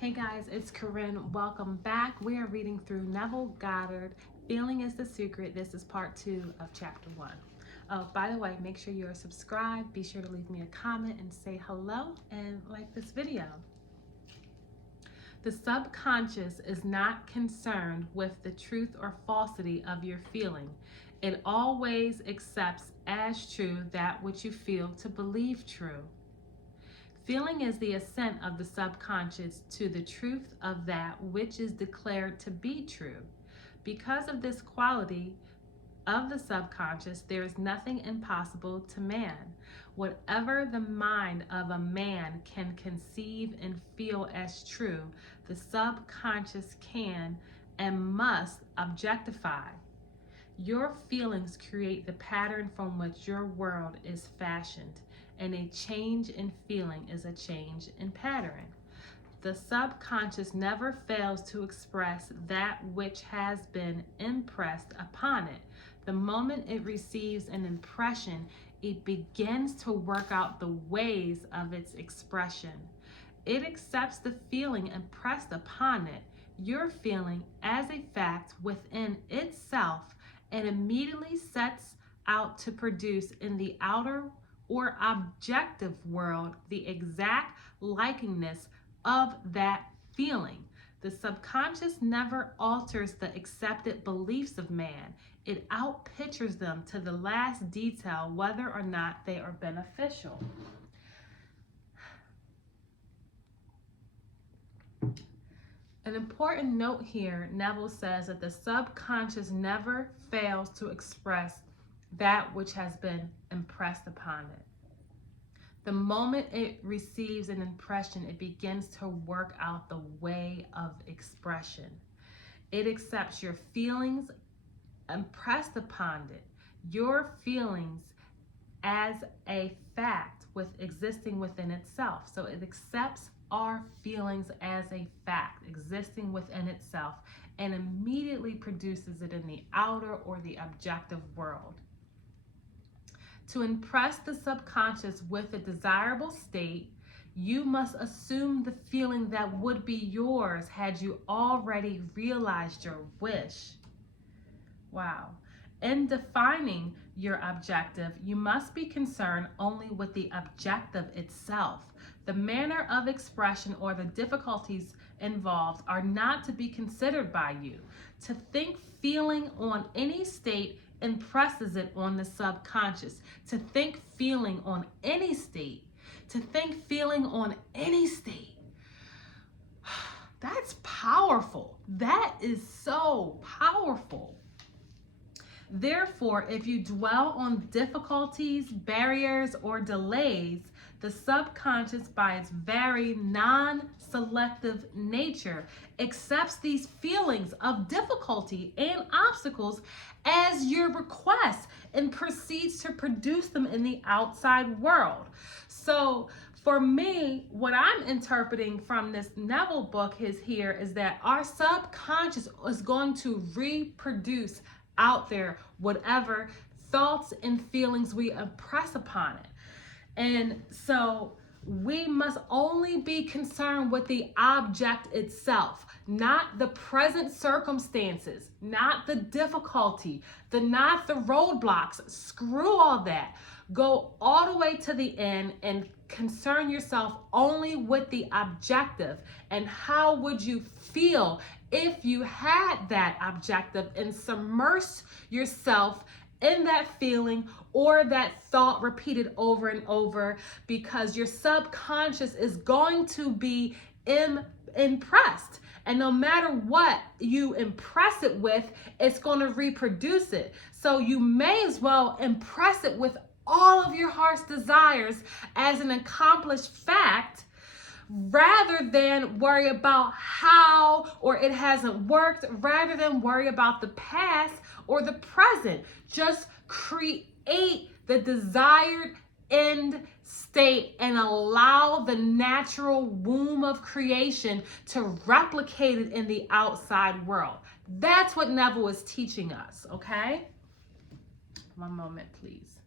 Hey guys, it's Corinne. Welcome back. We are reading through Neville Goddard, Feeling is the Secret. This is part 2 of chapter 1. Oh, by the way, make sure you're subscribed. Be sure to leave me a comment and say hello and like this video. The subconscious is not concerned with the truth or falsity of your feeling. It always accepts as true that which you feel to believe true. Feeling is the assent of the subconscious to the truth of that which is declared to be true. Because of this quality of the subconscious, there is nothing impossible to man. Whatever the mind of a man can conceive and feel as true, the subconscious can and must objectify. Your feelings create the pattern from which your world is fashioned, and a change in feeling is a change in pattern. The subconscious never fails to express that which has been impressed upon it. The moment it receives an impression, it begins to work out the ways of its expression. It accepts the feeling impressed upon it, your feeling, as a fact within itself, and immediately sets out to produce in the outer or objective world the exact likeness of that feeling. The subconscious never alters the accepted beliefs of man. It outpictures them to the last detail, whether or not they are beneficial. An important note here, Neville says that the subconscious never fails to express that which has been impressed upon it. The moment it receives an impression, it begins to work out the way of expression. It accepts your feelings impressed upon it, your feelings as a fact with existing within itself. So it accepts our feelings as a fact existing within itself and immediately produces it in the outer or the objective world. To impress the subconscious with a desirable state, you must assume the feeling that would be yours had you already realized your wish. Wow. In defining your objective, you must be concerned only with the objective itself. The manner of expression or the difficulties involved are not to be considered by you. To think feeling on any state impresses it on the subconscious. To think feeling on any state, that's powerful. That is so powerful. Therefore, if you dwell on difficulties, barriers, or delays, the subconscious, by its very non-selective nature, accepts these feelings of difficulty and obstacles as your requests and proceeds to produce them in the outside world. So for me, what I'm interpreting from this Neville book is that our subconscious is going to reproduce out there whatever thoughts and feelings we impress upon it. And so we must only be concerned with the object itself, not the present circumstances, not the difficulty, not the roadblocks. Screw all that. Go all the way to the end and concern yourself only with the objective. And how would you feel if you had that objective and submerged yourself in that feeling or that thought repeated over and over, because your subconscious is going to be impressed. And no matter what you impress it with, it's going to reproduce it. So you may as well impress it with all of your heart's desires as an accomplished fact, rather than worry about how or it hasn't worked, rather than worry about the past or the present. Just create the desired end state and allow the natural womb of creation to replicate it in the outside world. That's what Neville is teaching us, okay? One moment, please.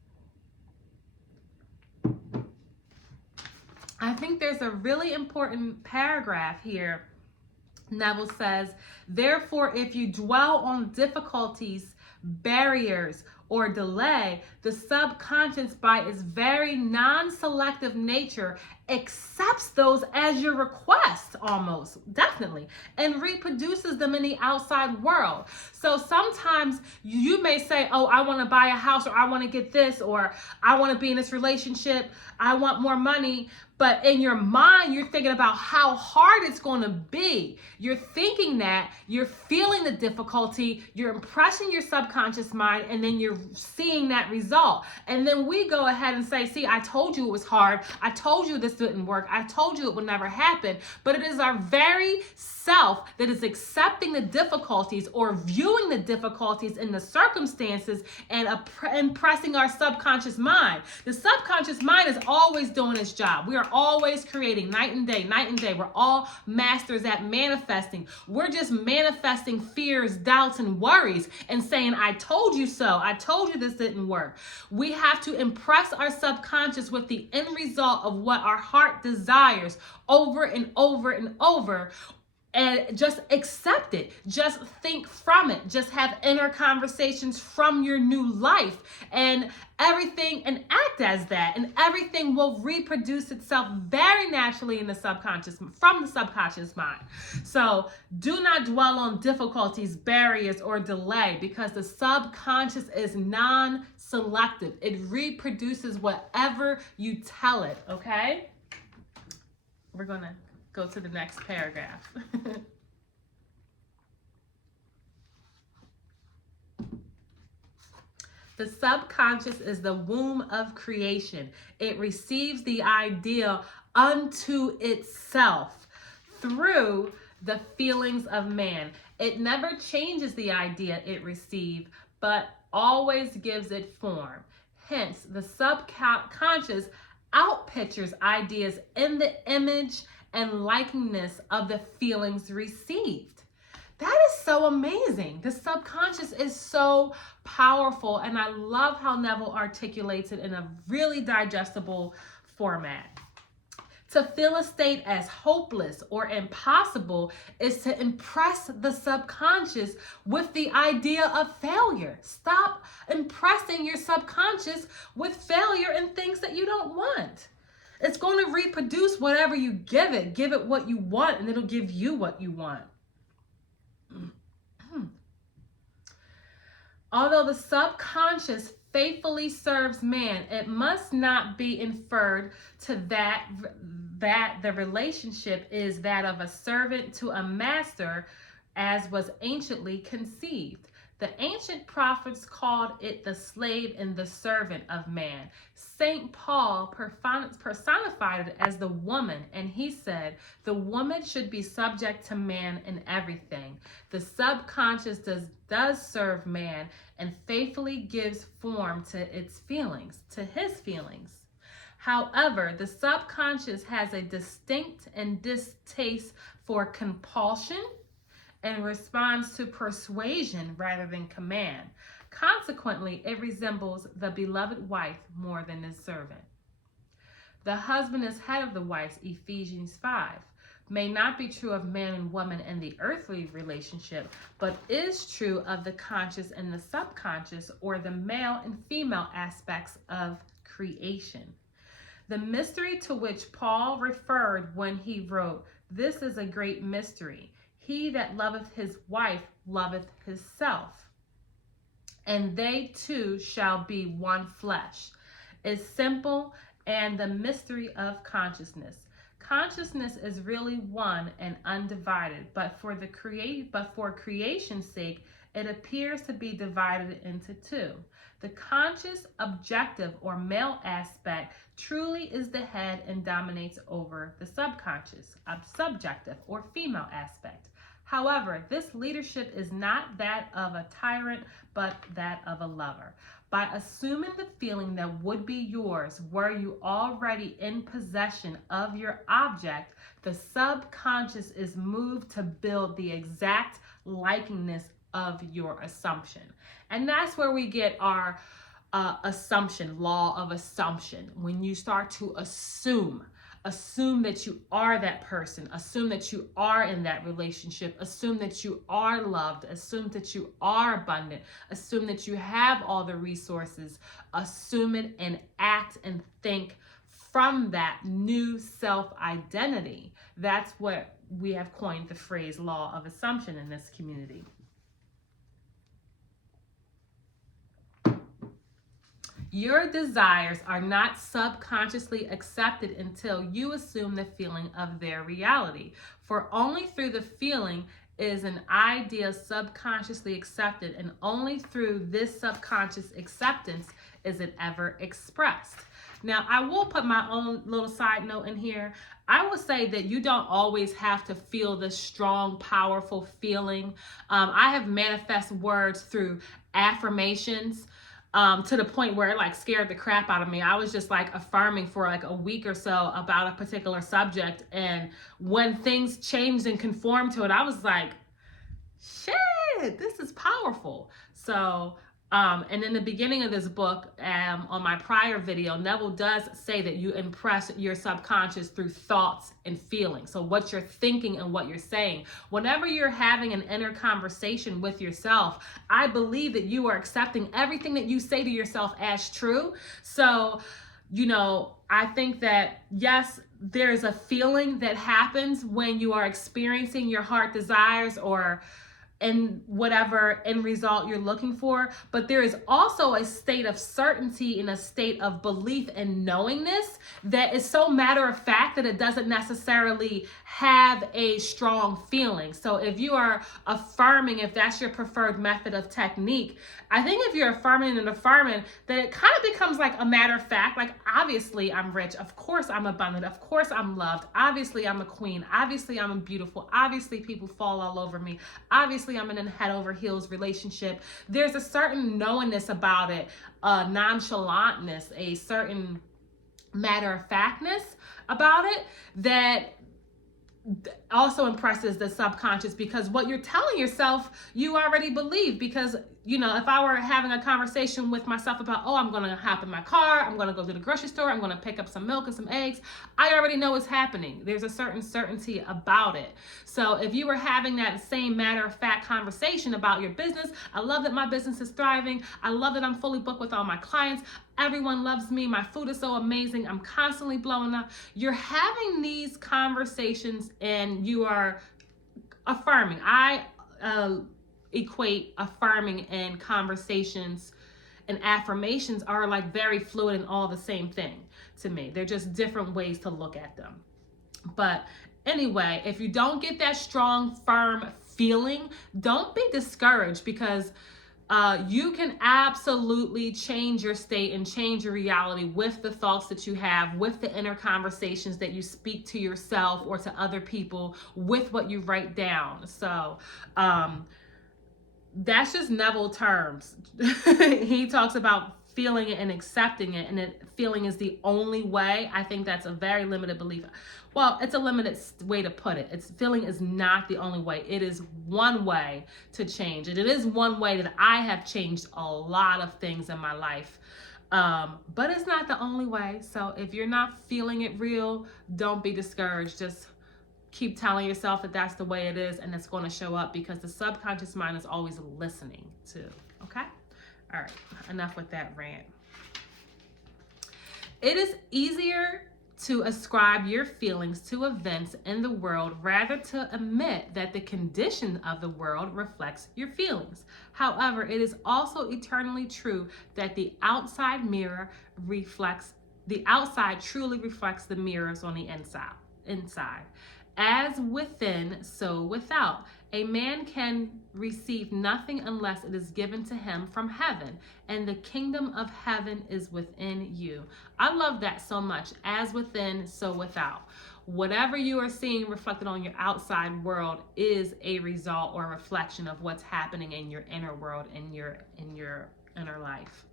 I think there's a really important paragraph here. Neville says, therefore, if you dwell on difficulties, barriers, or delay, the subconscious, by its very non-selective nature, accepts those as your request, almost, definitely, and reproduces them in the outside world. So sometimes you may say, oh, I want to buy a house, or I want to get this, or I want to be in this relationship, I want more money. But in your mind, you're thinking about how hard it's going to be. You're thinking that, you're feeling the difficulty, you're impressing your subconscious mind, and then you're seeing that result. And then we go ahead and say, see, I told you it was hard. I told you this didn't work. I told you it would never happen. But it is our very self that is accepting the difficulties or viewing the difficulties in the circumstances and impressing our subconscious mind. The subconscious mind is always doing its job. We are always creating night and day, night and day. We're all masters at manifesting. We're just manifesting fears, doubts, and worries and saying, I told you so. I told you this didn't work. We have to impress our subconscious with the end result of what our heart desires over and over and over. And just accept it. Just think from it. Just have inner conversations from your new life and everything, and act as that. And everything will reproduce itself very naturally in the subconscious, from the subconscious mind. So do not dwell on difficulties, barriers, or delay, because the subconscious is non-selective. It reproduces whatever you tell it, okay? We're going to go to the next paragraph. The subconscious is the womb of creation. It receives the idea unto itself through the feelings of man. It never changes the idea it received, but always gives it form. Hence, the subconscious outpictures ideas in the image and likeness of the feelings received. That is so amazing. The subconscious is so powerful, and I love how Neville articulates it in a really digestible format. To feel a state as hopeless or impossible is to impress the subconscious with the idea of failure. Stop impressing your subconscious with failure and things that you don't want. It's going to reproduce whatever you give it. Give it what you want, and it'll give you what you want. Although the subconscious faithfully serves man, it must not be inferred to that the relationship is that of a servant to a master, as was anciently conceived. The ancient prophets called it the slave and the servant of man. St. Paul personified it as the woman, and he said, the woman should be subject to man in everything. The subconscious does serve man and faithfully gives form to its feelings, to his feelings. However, the subconscious has a distinct and distaste for compulsion and responds to persuasion rather than command. Consequently, it resembles the beloved wife more than his servant. The husband is head of the wife, Ephesians 5. May not be true of man and woman in the earthly relationship, but is true of the conscious and the subconscious, or the male and female aspects of creation. The mystery to which Paul referred when he wrote, "This is a great mystery. He that loveth his wife loveth himself, and they two shall be one flesh," is simple and the mystery of consciousness. Consciousness is really one and undivided, but for creation's sake, it appears to be divided into two. The conscious, objective, or male aspect truly is the head and dominates over the subconscious, subjective, or female aspect. However, this leadership is not that of a tyrant, but that of a lover. By assuming the feeling that would be yours were you already in possession of your object, the subconscious is moved to build the exact likeness of your assumption. And that's where we get our assumption, law of assumption. When you start to assume Assume that you are that person. Assume that you are in that relationship. Assume that you are loved. Assume that you are abundant. Assume that you have all the resources. Assume it and act and think from that new self-identity. That's what we have coined the phrase law of assumption in this community. Your desires are not subconsciously accepted until you assume the feeling of their reality. For only through the feeling is an idea subconsciously accepted, and only through this subconscious acceptance is it ever expressed. Now, I will put my own little side note in here. I will say that you don't always have to feel this strong, powerful feeling. I have manifest words through affirmations. To the point where it like scared the crap out of me. I was just like affirming for like a week or so about a particular subject. And when things changed and conformed to it, I was like, shit, this is powerful. So, and in the beginning of this book, on my prior video, Neville does say that you impress your subconscious through thoughts and feelings. So what you're thinking and what you're saying. Whenever you're having an inner conversation with yourself, I believe that you are accepting everything that you say to yourself as true. So, you know, I think that, yes, there's a feeling that happens when you are experiencing your heart desires or and whatever end result you're looking for, but there is also a state of certainty and a state of belief and knowingness that is so matter of fact that it doesn't necessarily have a strong feeling. So if you are affirming, if that's your preferred method of technique, I think if you're affirming and affirming, that it kind of becomes like a matter of fact, like obviously I'm rich, of course I'm abundant, of course I'm loved, obviously I'm a queen, obviously I'm beautiful, obviously people fall all over me, obviously I'm in a head over heels relationship. There's a certain knowingness about it, nonchalantness, a certain matter of factness about it that also impresses the subconscious, because what you're telling yourself, you already believe. Because, you know, if I were having a conversation with myself about, oh, I'm going to hop in my car, I'm going to go to the grocery store, I'm going to pick up some milk and some eggs, I already know what's happening. There's a certain certainty about it. So if you were having that same matter of fact conversation about your business, I love that my business is thriving. I love that I'm fully booked with all my clients. Everyone loves me. My food is so amazing. I'm constantly blowing up. You're having these conversations and you are affirming. I equate affirming and conversations and affirmations are like very fluid and all the same thing to me. They're just different ways to look at them. But anyway, if you don't get that strong, firm feeling, don't be discouraged, because you can absolutely change your state and change your reality with the thoughts that you have, with the inner conversations that you speak to yourself or to other people, with what you write down. So that's just Neville terms. He talks about feeling it and accepting it, and that feeling is the only way. I think that's a very limited belief. Well, it's a limited way to put it. Feeling is not the only way. It is one way to change. And it is one way that I have changed a lot of things in my life. But it's not the only way. So if you're not feeling it real, don't be discouraged. Just keep telling yourself that that's the way it is, and it's going to show up, because the subconscious mind is always listening too. Okay? All right. Enough with that rant. It is easier to ascribe your feelings to events in the world rather to admit that the condition of the world reflects your feelings. However, it is also eternally true that the outside truly reflects the mirrors on the inside. As within, so without. A man can receive nothing unless it is given to him from heaven, and the kingdom of heaven is within you. I love that so much. As within, so without. Whatever you are seeing reflected on your outside world is a result or a reflection of what's happening in your inner world, in your inner life.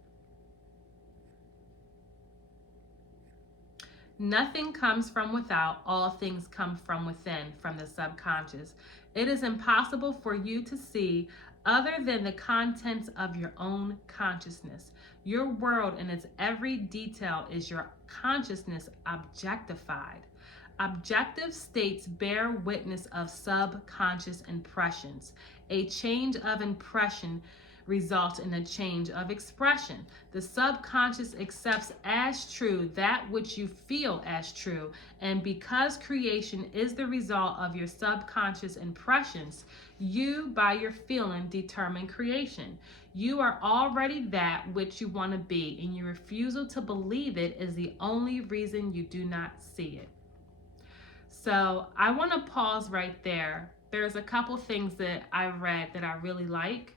Nothing comes from without, all things come from within, from the subconscious. It is impossible for you to see other than the contents of your own consciousness. Your world in its every detail is your consciousness objectified. Objective states bear witness of subconscious impressions. A change of impression results in a change of expression. The subconscious accepts as true that which you feel as true, and because creation is the result of your subconscious impressions, you, by your feeling, determine creation. You are already that which you want to be, and your refusal to believe it is the only reason you do not see it. So I want to pause right there. There's a couple things that I read that I really like.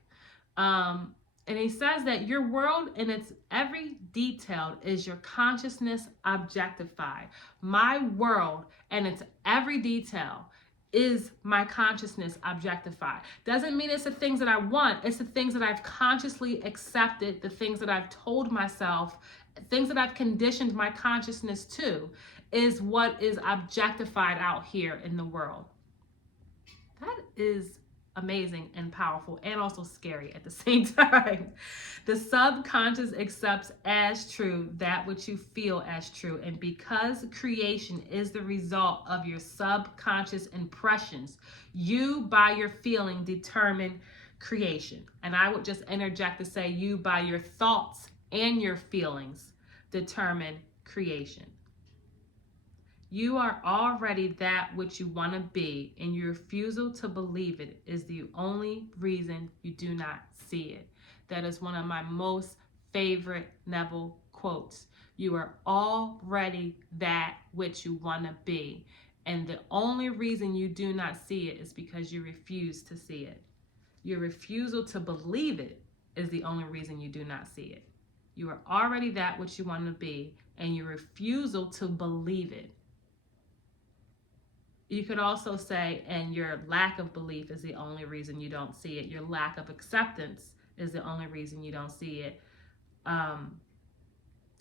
And he says that your world in its every detail is your consciousness objectified. My world and its every detail is my consciousness objectified. Doesn't mean it's the things that I want. It's the things that I've consciously accepted, the things that I've told myself, things that I've conditioned my consciousness to, is what is objectified out here in the world. That is amazing and powerful and also scary at the same time. The subconscious accepts as true that which you feel as true, and because creation is the result of your subconscious impressions, you by your feeling determine creation. And I would just interject to say you by your thoughts and your feelings determine creation. You are already that which you want to be, and your refusal to believe it is the only reason you do not see it. That is one of my most favorite Neville quotes. You are already that which you want to be, and the only reason you do not see it is because you refuse to see it. Your refusal to believe it is the only reason you do not see it. You are already that which you want to be, and your refusal to believe it. You could also say, and your lack of belief is the only reason you don't see it. Your lack of acceptance is the only reason you don't see it.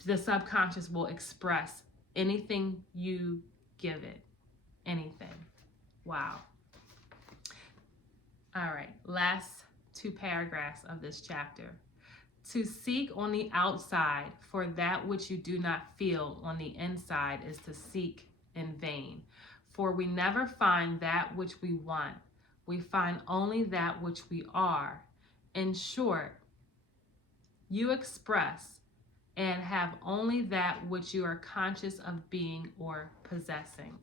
The subconscious will express anything you give it. Anything. Wow. All right, last 2 paragraphs of this chapter. To seek on the outside for that which you do not feel on the inside is to seek in vain. For we never find that which we want. We find only that which we are. In short, you express and have only that which you are conscious of being or possessing.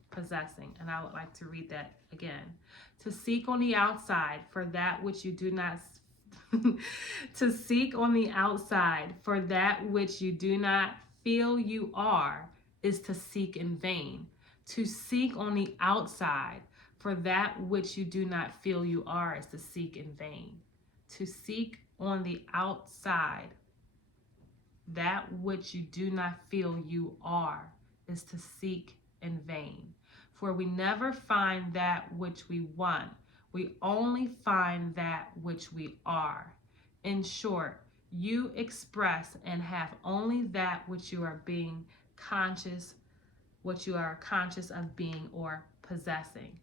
And I would like to read that again. To seek on the outside for that which you do not to seek on the outside for that which you do not feel you are is to seek in vain. To seek on the outside for that which you do not feel you are is to seek in vain. To seek on the outside that which you do not feel you are is to seek in vain. For we never find that which we want. We only find that which we are. In short, you express and have only that which you are being conscious, what you are conscious of being or possessing.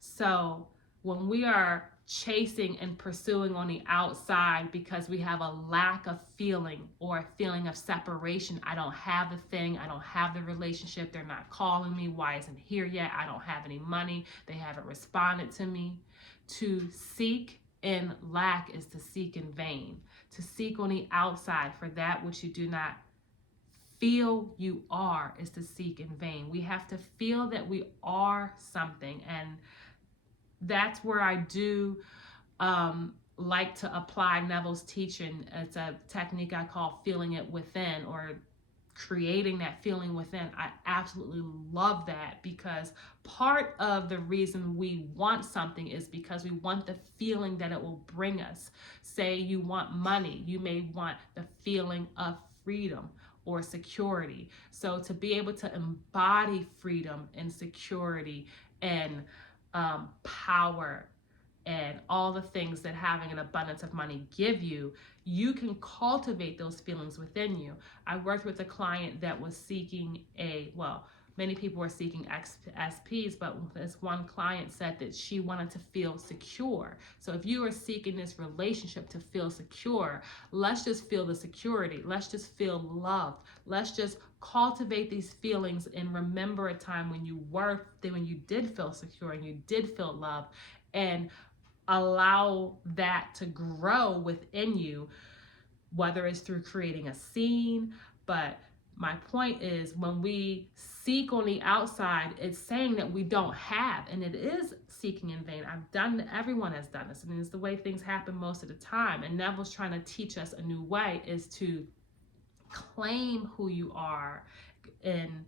So when we are chasing and pursuing on the outside because we have a lack of feeling or a feeling of separation, I don't have the thing, I don't have the relationship, they're not calling me, why isn't it here yet, I don't have any money, they haven't responded to me. To seek in lack is to seek in vain. To seek on the outside for that which you do not feel you are is to seek in vain. We have to feel that we are something, and that's where I do like to apply Neville's teaching. It's a technique I call feeling it within, or creating that feeling within. I absolutely love that, because part of the reason we want something is because we want the feeling that it will bring us. Say you want money, you may want the feeling of freedom or security. So to be able to embody freedom and security and power and all the things that having an abundance of money give you, you can cultivate those feelings within you. I worked with a client that was seeking many people are seeking SPs, but this one client said that she wanted to feel secure. So if you are seeking this relationship to feel secure, let's just feel the security. Let's just feel loved. Let's just cultivate these feelings and remember a time when you did feel secure and you did feel loved, and allow that to grow within you, whether it's through creating a scene. But my point is, when we seek on the outside, it's saying that we don't have, and it is seeking in vain. Everyone has done this, and it's the way things happen most of the time. And Neville's trying to teach us a new way, is to claim who you are and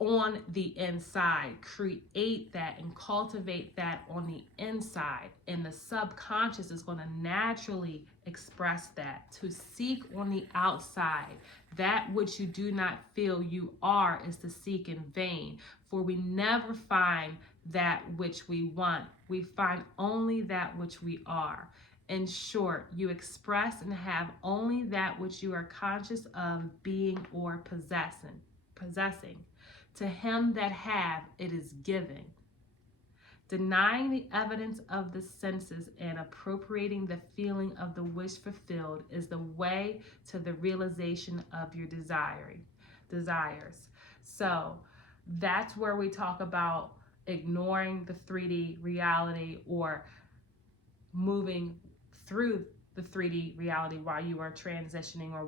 on the inside, create that and cultivate that on the inside, and the subconscious is going to naturally express that. To seek on the outside that which you do not feel you are is to seek in vain, for we never find that which we want. We find only that which we are. In short, you express and have only that which you are conscious of being or possessing. To him that have, it is given. Denying the evidence of the senses and appropriating the feeling of the wish fulfilled is the way to the realization of your desires. So that's where we talk about ignoring the 3D reality, or moving through the 3D reality while you are transitioning, or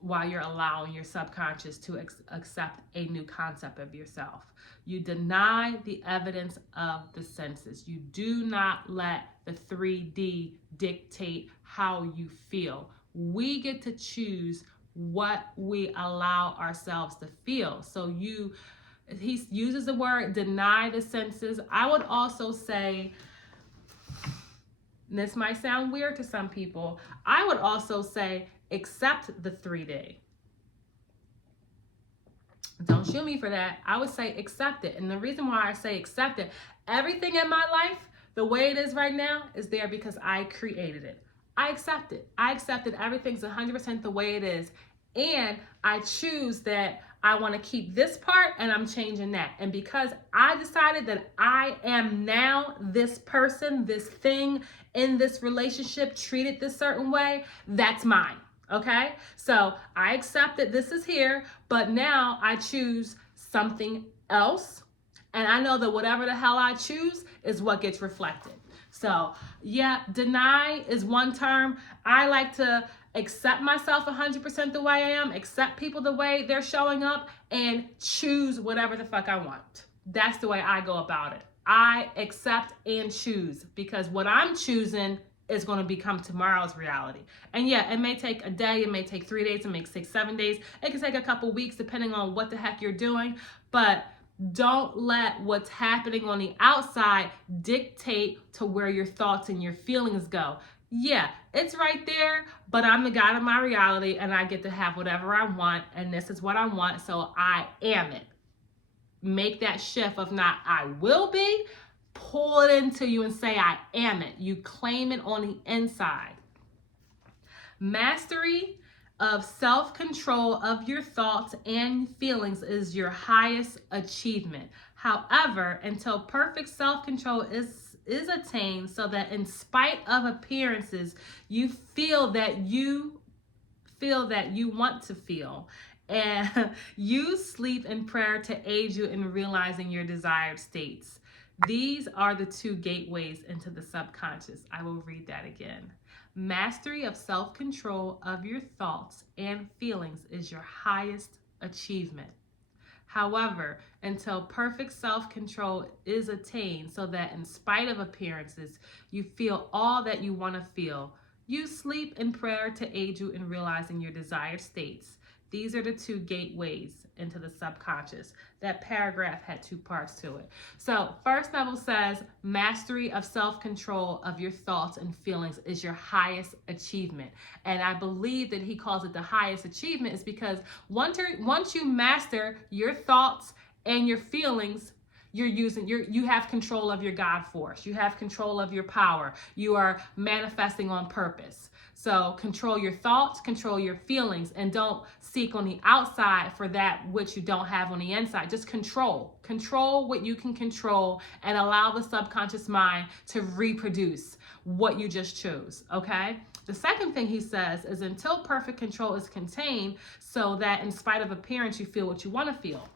while you're allowing your subconscious to accept a new concept of yourself. You deny the evidence of the senses. You do not let the 3D dictate how you feel. We get to choose what we allow ourselves to feel. So he uses the word deny the senses. I would also say, this might sound weird to some people, I would also say accept the 3D. Don't shoot me for that. I would say accept it. And the reason why I say accept it, everything in my life, the way it is right now, is there because I created it. I accept it. I accept that everything's 100% the way it is. And I choose that I want to keep this part and I'm changing that. And because I decided that I am now this person, this thing in this relationship, treated this certain way, that's mine. Okay? So I accept that this is here, but now I choose something else. And I know that whatever the hell I choose is what gets reflected. So yeah, deny is one term. I like to accept myself 100% the way I am, accept people the way they're showing up, and choose whatever the fuck I want. That's the way I go about it. I accept and choose, because what I'm choosing is going to become tomorrow's reality. And yeah, it may take a day, it may take 3 days, it may take 7 days, it can take a couple weeks depending on what the heck you're doing, but don't let what's happening on the outside dictate to where your thoughts and your feelings go. Yeah, it's right there, but I'm the God of my reality and I get to have whatever I want, and this is what I want, so I am it. Make that shift of not I will be, pull it into you and say I am it. You claim it on the inside. Mastery of self-control of your thoughts and feelings is your highest achievement. However, until perfect self-control is attained, so that in spite of appearances, you feel that you want to feel, and you sleep in prayer to aid you in realizing your desired states. These are the 2 gateways into the subconscious. I will read that again. Mastery of self-control of your thoughts and feelings is your highest achievement. However, until perfect self-control is attained, so that in spite of appearances, you feel all that you want to feel, you sleep in prayer to aid you in realizing your desired states. These are the 2 gateways into the subconscious. That paragraph had 2 parts to it. So first Neville says, mastery of self-control of your thoughts and feelings is your highest achievement. And I believe that he calls it the highest achievement is because once you master your thoughts and your feelings, you have control of your God force. You have control of your power. You are manifesting on purpose. So control your thoughts, control your feelings, and don't seek on the outside for that which you don't have on the inside. Just control what you can control, and allow the subconscious mind to reproduce what you just chose. Okay. The second thing he says is until perfect control is contained, so that in spite of appearance, you feel what you want to feel.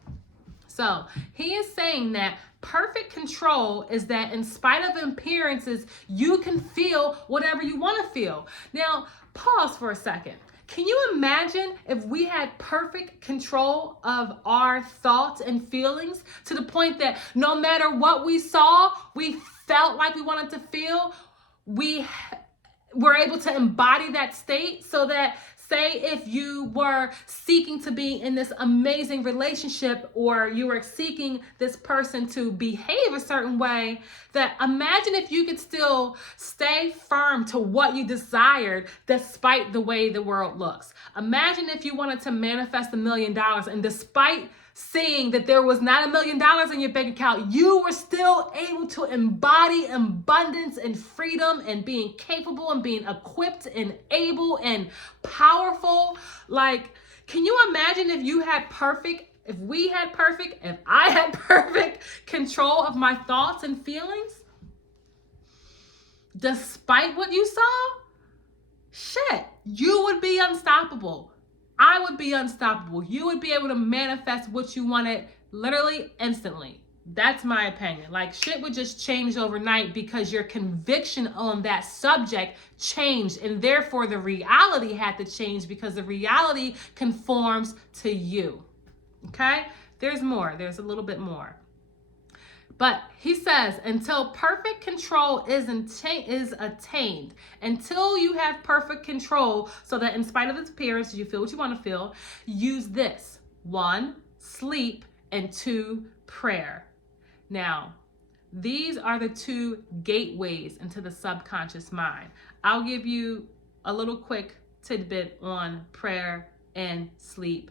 So he is saying that perfect control is that in spite of appearances, you can feel whatever you want to feel. Now, pause for a second. Can you imagine if we had perfect control of our thoughts and feelings to the point that no matter what we saw, we felt like we wanted to feel, we were able to embody that state, so that say if you were seeking to be in this amazing relationship, or you were seeking this person to behave a certain way, that imagine if you could still stay firm to what you desired despite the way the world looks. Imagine if you wanted to manifest $1 million, and despite seeing that there was not $1 million in your bank account, you were still able to embody abundance and freedom and being capable and being equipped and able and powerful. Like, can you imagine if I had perfect control of my thoughts and feelings despite what you saw? Shit, you would be unstoppable. I would be unstoppable. You would be able to manifest what you wanted literally instantly. That's my opinion. Like, shit would just change overnight because your conviction on that subject changed, and therefore the reality had to change because the reality conforms to you. Okay? There's more. There's a little bit more. But he says, until perfect control is attained, until you have perfect control, so that in spite of its appearance, you feel what you want to feel, use this: 1, sleep, and 2, prayer. Now, these are the 2 gateways into the subconscious mind. I'll give you a little quick tidbit on prayer and sleep.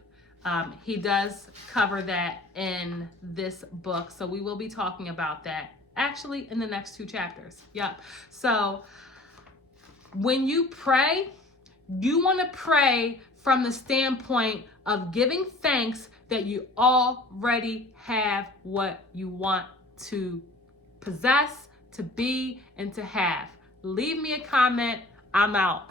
He does cover that in this book, so we will be talking about that actually in the next 2 chapters. Yep. So when you pray, you want to pray from the standpoint of giving thanks that you already have what you want to possess, to be, and to have. Leave me a comment. I'm out.